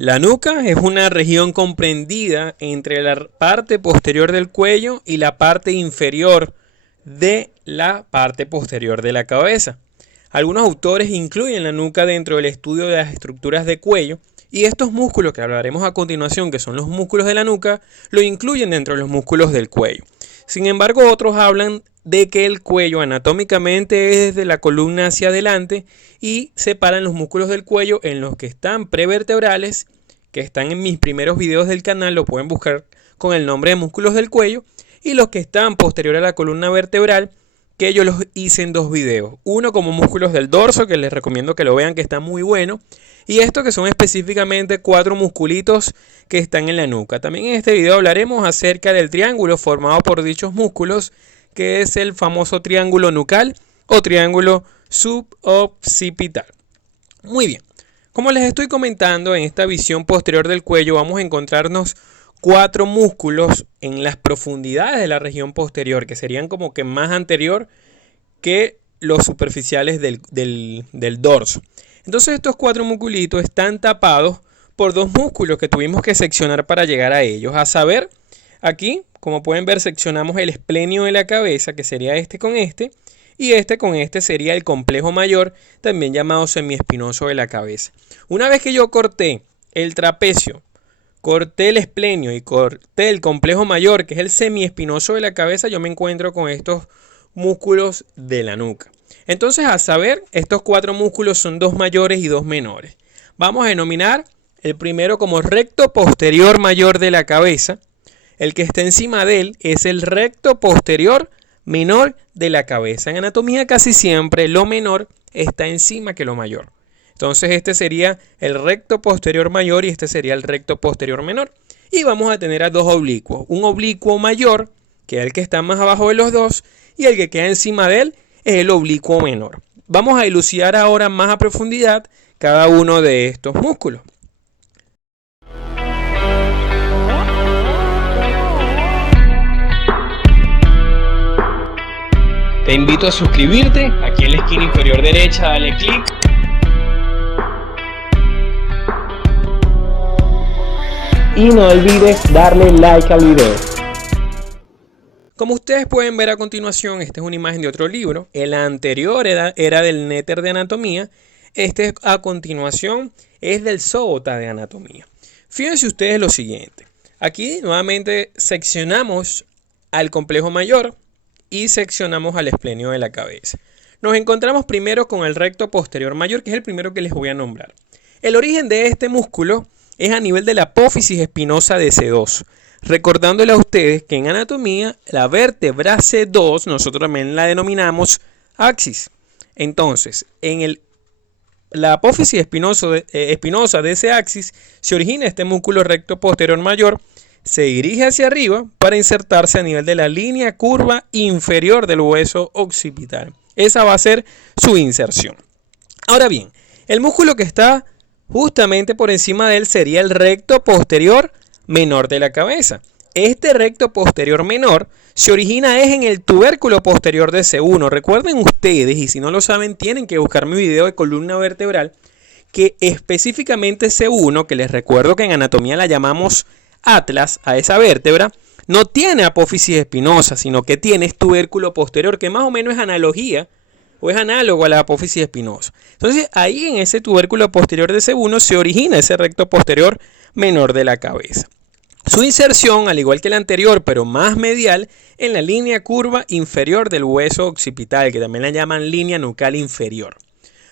La nuca es una región comprendida entre la parte posterior del cuello y la parte inferior de la parte posterior de la cabeza. Algunos autores incluyen la nuca dentro del estudio de las estructuras de cuello y estos músculos que hablaremos a continuación, que son los músculos de la nuca, lo incluyen dentro de los músculos del cuello. Sin embargo, otros hablan de que el cuello anatómicamente es desde la columna hacia adelante y separan los músculos del cuello en los que están prevertebrales, que están en mis primeros videos del canal, lo pueden buscar con el nombre de músculos del cuello, y los que están posterior a la columna vertebral, que yo los hice en dos videos. Uno como músculos del dorso, que les recomiendo que lo vean, que está muy bueno. Y esto que son específicamente 4 musculitos que están en la nuca. También en este video hablaremos acerca del triángulo formado por dichos músculos, que es el famoso triángulo nucal o triángulo suboccipital. Muy bien. Como les estoy comentando, en esta visión posterior del cuello vamos a encontrarnos 4 músculos en las profundidades de la región posterior, que serían como que más anterior que los superficiales del dorso. Entonces estos 4 musculitos están tapados por 2 músculos que tuvimos que seccionar para llegar a ellos. A saber, aquí, como pueden ver, seccionamos el esplenio de la cabeza, que sería este con este, y este con este sería el complejo mayor, también llamado semiespinoso de la cabeza. Una vez que yo corté el trapecio, corté el esplenio y corté el complejo mayor, que es el semiespinoso de la cabeza, yo me encuentro con estos músculos de la nuca. Entonces, a saber, estos 4 músculos son 2 mayores y 2 menores. Vamos a denominar el primero como recto posterior mayor de la cabeza. El que está encima de él es el recto posterior menor de la cabeza. En anatomía casi siempre lo menor está encima que lo mayor. Entonces este sería el recto posterior mayor y este sería el recto posterior menor. Y vamos a tener a 2 oblicuos. Un oblicuo mayor, que es el que está más abajo de los dos, y el que queda encima de él es el oblicuo menor. Vamos a dilucidar ahora más a profundidad cada uno de estos músculos. Te invito a suscribirte, aquí en la esquina inferior derecha dale clic. Y no olvides darle like al video. Como ustedes pueden ver a continuación, esta es una imagen de otro libro. El anterior era del Néter de anatomía. Este a continuación es del Sobota de anatomía. Fíjense ustedes lo siguiente. Aquí nuevamente seccionamos al complejo mayor y seccionamos al esplenio de la cabeza. Nos encontramos primero con el recto posterior mayor, que es el primero que les voy a nombrar. El origen de este músculo es a nivel de la apófisis espinosa de C2. Recordándole a ustedes que en anatomía la vértebra C2 nosotros también la denominamos axis. Entonces, en la apófisis espinosa de ese axis se origina este músculo recto posterior mayor, se dirige hacia arriba para insertarse a nivel de la línea curva inferior del hueso occipital. Esa va a ser su inserción. Ahora bien, el músculo que está justamente por encima de él sería el recto posterior menor de la cabeza. Este recto posterior menor se origina en el tubérculo posterior de C1. Recuerden ustedes, y si no lo saben, tienen que buscar mi video de columna vertebral, que específicamente C1, que les recuerdo que en anatomía la llamamos atlas a esa vértebra, no tiene apófisis espinosa, sino que tiene este tubérculo posterior, que más o menos es analogía o es análogo a la apófisis espinosa. Entonces ahí en ese tubérculo posterior de C1 se origina ese recto posterior menor de la cabeza. Su inserción, al igual que la anterior, pero más medial, en la línea curva inferior del hueso occipital, que también la llaman línea nucal inferior.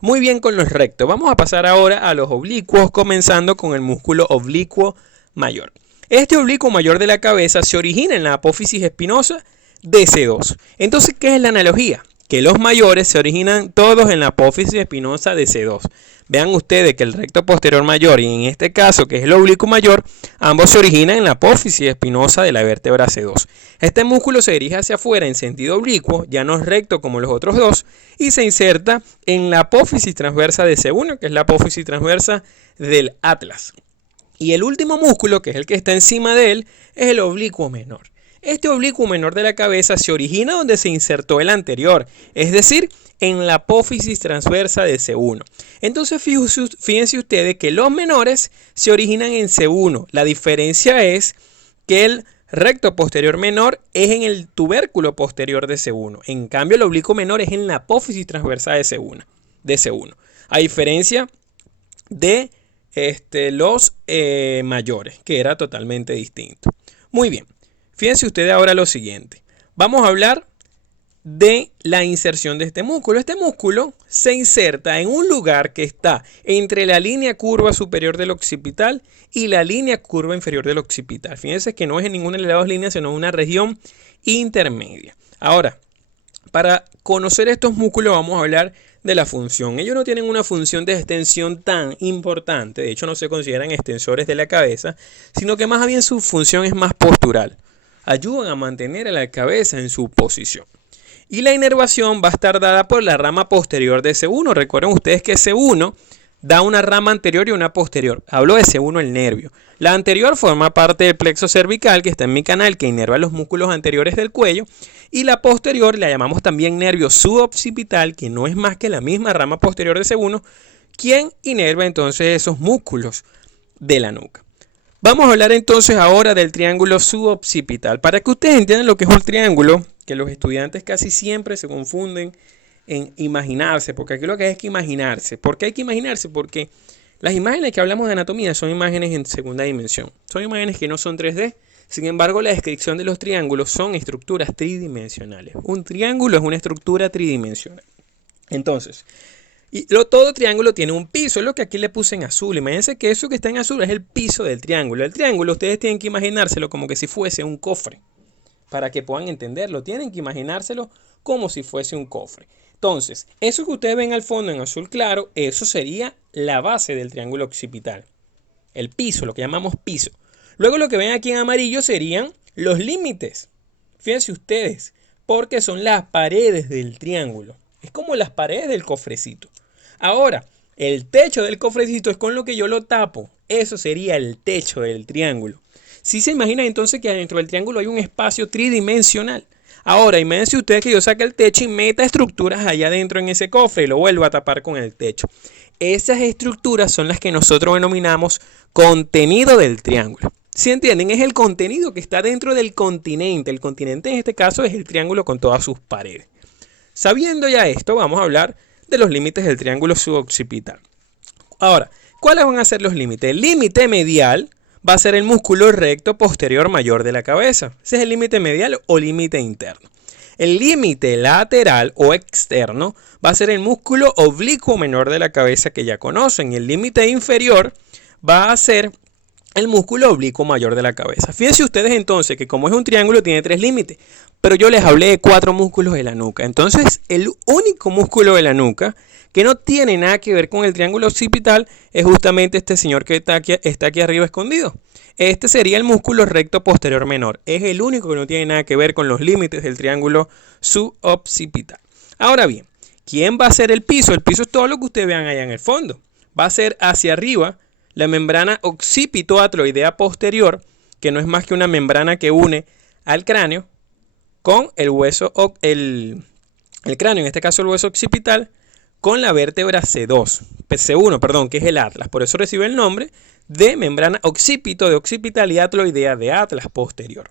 Muy bien con los rectos. Vamos a pasar ahora a los oblicuos, comenzando con el músculo oblicuo mayor. Este oblicuo mayor de la cabeza se origina en la apófisis espinosa de C2. Entonces, ¿qué es la analogía? Que los mayores se originan todos en la apófisis espinosa de C2. Vean ustedes que el recto posterior mayor y en este caso que es el oblicuo mayor, ambos se originan en la apófisis espinosa de la vértebra C2. Este músculo se dirige hacia afuera en sentido oblicuo, ya no es recto como los otros dos, y se inserta en la apófisis transversa de C1, que es la apófisis transversa del atlas. Y el último músculo, que es el que está encima de él, es el oblicuo menor. Este oblicuo menor de la cabeza se origina donde se insertó el anterior, es decir, en la apófisis transversa de C1. Entonces fíjense ustedes que los menores se originan en C1. La diferencia es que el recto posterior menor es en el tubérculo posterior de C1. En cambio, el oblicuo menor es en la apófisis transversa de C1. A diferencia de los mayores, que era totalmente distinto. Muy bien. Fíjense ustedes ahora lo siguiente. Vamos a hablar de la inserción de este músculo. Este músculo se inserta en un lugar que está entre la línea curva superior del occipital y la línea curva inferior del occipital. Fíjense que no es en ninguna de las dos líneas, sino en una región intermedia. Ahora, para conocer estos músculos vamos a hablar de la función. Ellos no tienen una función de extensión tan importante, de hecho no se consideran extensores de la cabeza, sino que más bien su función es más postural. Ayudan a mantener a la cabeza en su posición. Y la inervación va a estar dada por la rama posterior de C1. Recuerden ustedes que C1 da una rama anterior y una posterior. Hablo de C1, el nervio. La anterior forma parte del plexo cervical, que está en mi canal, que inerva los músculos anteriores del cuello. Y la posterior la llamamos también nervio suboccipital, que no es más que la misma rama posterior de C1, quien inerva entonces esos músculos de la nuca. Vamos a hablar entonces ahora del triángulo suboccipital. Para que ustedes entiendan lo que es un triángulo, que los estudiantes casi siempre se confunden en imaginarse, porque aquí lo que hay es que imaginarse. ¿Por qué hay que imaginarse? Porque las imágenes que hablamos de anatomía son imágenes en segunda dimensión. Son imágenes que no son 3D. Sin embargo, la descripción de los triángulos son estructuras tridimensionales. Un triángulo es una estructura tridimensional. Entonces, todo triángulo tiene un piso, es lo que aquí le puse en azul. Imagínense que eso que está en azul es el piso del triángulo. El triángulo ustedes tienen que imaginárselo como que si fuese un cofre. Para que puedan entenderlo, tienen que imaginárselo como si fuese un cofre. Entonces, eso que ustedes ven al fondo en azul claro, eso sería la base del triángulo occipital. El piso, lo que llamamos piso. Luego lo que ven aquí en amarillo serían los límites. Fíjense ustedes, porque son las paredes del triángulo. Es como las paredes del cofrecito. Ahora, el techo del cofrecito es con lo que yo lo tapo. Eso sería el techo del triángulo. Si se imaginan entonces que adentro del triángulo hay un espacio tridimensional. Ahora, imagínense ustedes que yo saque el techo y meta estructuras allá adentro en ese cofre y lo vuelvo a tapar con el techo. Esas estructuras son las que nosotros denominamos contenido del triángulo. ¿Sí entienden? Es el contenido que está dentro del continente. El continente en este caso es el triángulo con todas sus paredes. Sabiendo ya esto, vamos a hablar de los límites del triángulo suboccipital. Ahora, ¿cuáles van a ser los límites? El límite medial va a ser el músculo recto posterior mayor de la cabeza. Ese es el límite medial o límite interno. El límite lateral o externo va a ser el músculo oblicuo menor de la cabeza que ya conocen. Y el límite inferior va a ser el músculo oblicuo mayor de la cabeza. Fíjense ustedes entonces que como es un triángulo tiene 3 límites, pero yo les hablé de 4 músculos de la nuca. Entonces el único músculo de la nuca que no tiene nada que ver con el triángulo occipital es justamente este señor que está aquí arriba escondido. Este sería el músculo recto posterior menor. Es el único que no tiene nada que ver con los límites del triángulo suboccipital. Ahora bien, ¿quién va a ser el piso? El piso es todo lo que ustedes vean allá en el fondo. Va a ser hacia arriba la membrana occipito-atloidea posterior, que no es más que una membrana que une al cráneo con el hueso, el cráneo, en este caso el hueso occipital, con la vértebra C1, perdón, que es el atlas. Por eso recibe el nombre de membrana occipito de occipital y atloidea de atlas posterior.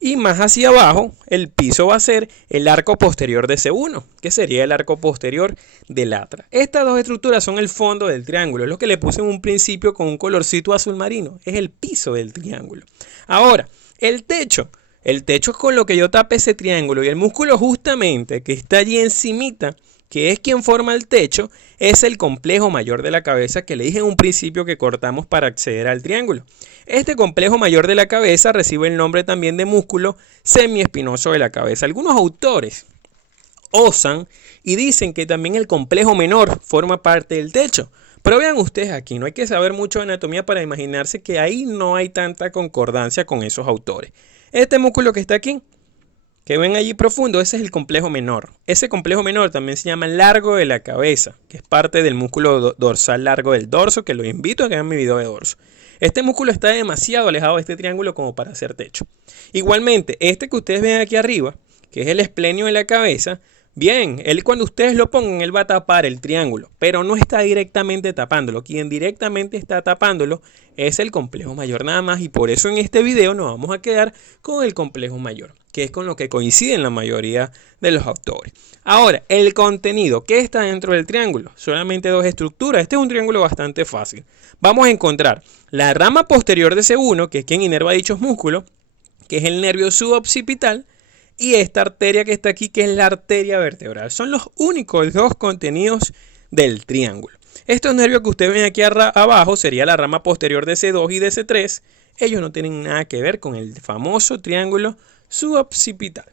Y más hacia abajo, el piso va a ser el arco posterior de C1, que sería el arco posterior del atlas. Estas dos estructuras son el fondo del triángulo, es lo que le puse en un principio con un colorcito azul marino. Es el piso del triángulo. Ahora, el techo. El techo es con lo que yo tape ese triángulo y el músculo justamente que está allí encimita, que es quien forma el techo, es el complejo mayor de la cabeza que le dije en un principio que cortamos para acceder al triángulo. Este complejo mayor de la cabeza recibe el nombre también de músculo semiespinoso de la cabeza. Algunos autores osan y dicen que también el complejo menor forma parte del techo. Pero vean ustedes aquí, no hay que saber mucho de anatomía para imaginarse que ahí no hay tanta concordancia con esos autores. Este músculo que está aquí, que ven allí profundo, ese es el complejo menor. Ese complejo menor también se llama largo de la cabeza, que es parte del músculo dorsal largo del dorso, que los invito a que vean mi video de dorso. Este músculo está demasiado alejado de este triángulo como para hacer techo. Igualmente, este que ustedes ven aquí arriba, que es el esplenio de la cabeza, Bien, él cuando ustedes lo pongan, él va a tapar el triángulo, pero no está directamente tapándolo. Quien directamente está tapándolo es el complejo mayor nada más, y por eso en este video nos vamos a quedar con el complejo mayor, que es con lo que coinciden la mayoría de los autores. Ahora, el contenido, ¿qué está dentro del triángulo? Solamente dos estructuras. Este es un triángulo bastante fácil. Vamos a encontrar la rama posterior de C1, que es quien inerva dichos músculos, que es el nervio suboccipital, y esta arteria que está aquí, que es la arteria vertebral. Son los únicos dos contenidos del triángulo. Estos nervios que ustedes ven aquí abajo sería la rama posterior de C2 y de C3. Ellos no tienen nada que ver con el famoso triángulo suboccipital.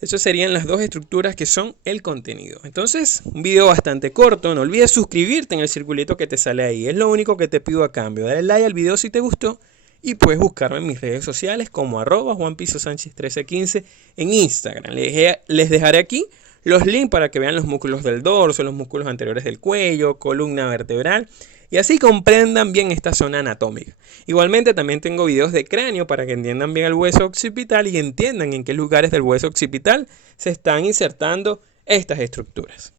Esas serían las dos estructuras que son el contenido. Entonces, un video bastante corto. No olvides suscribirte en el circulito que te sale ahí. Es lo único que te pido a cambio. Dale like al video si te gustó. Y puedes buscarme en mis redes sociales como @JuanPisoSánchez1315 en Instagram. Les dejaré aquí los links para que vean los músculos del dorso, los músculos anteriores del cuello, columna vertebral, y así comprendan bien esta zona anatómica. Igualmente también tengo videos de cráneo para que entiendan bien el hueso occipital y entiendan en qué lugares del hueso occipital se están insertando estas estructuras.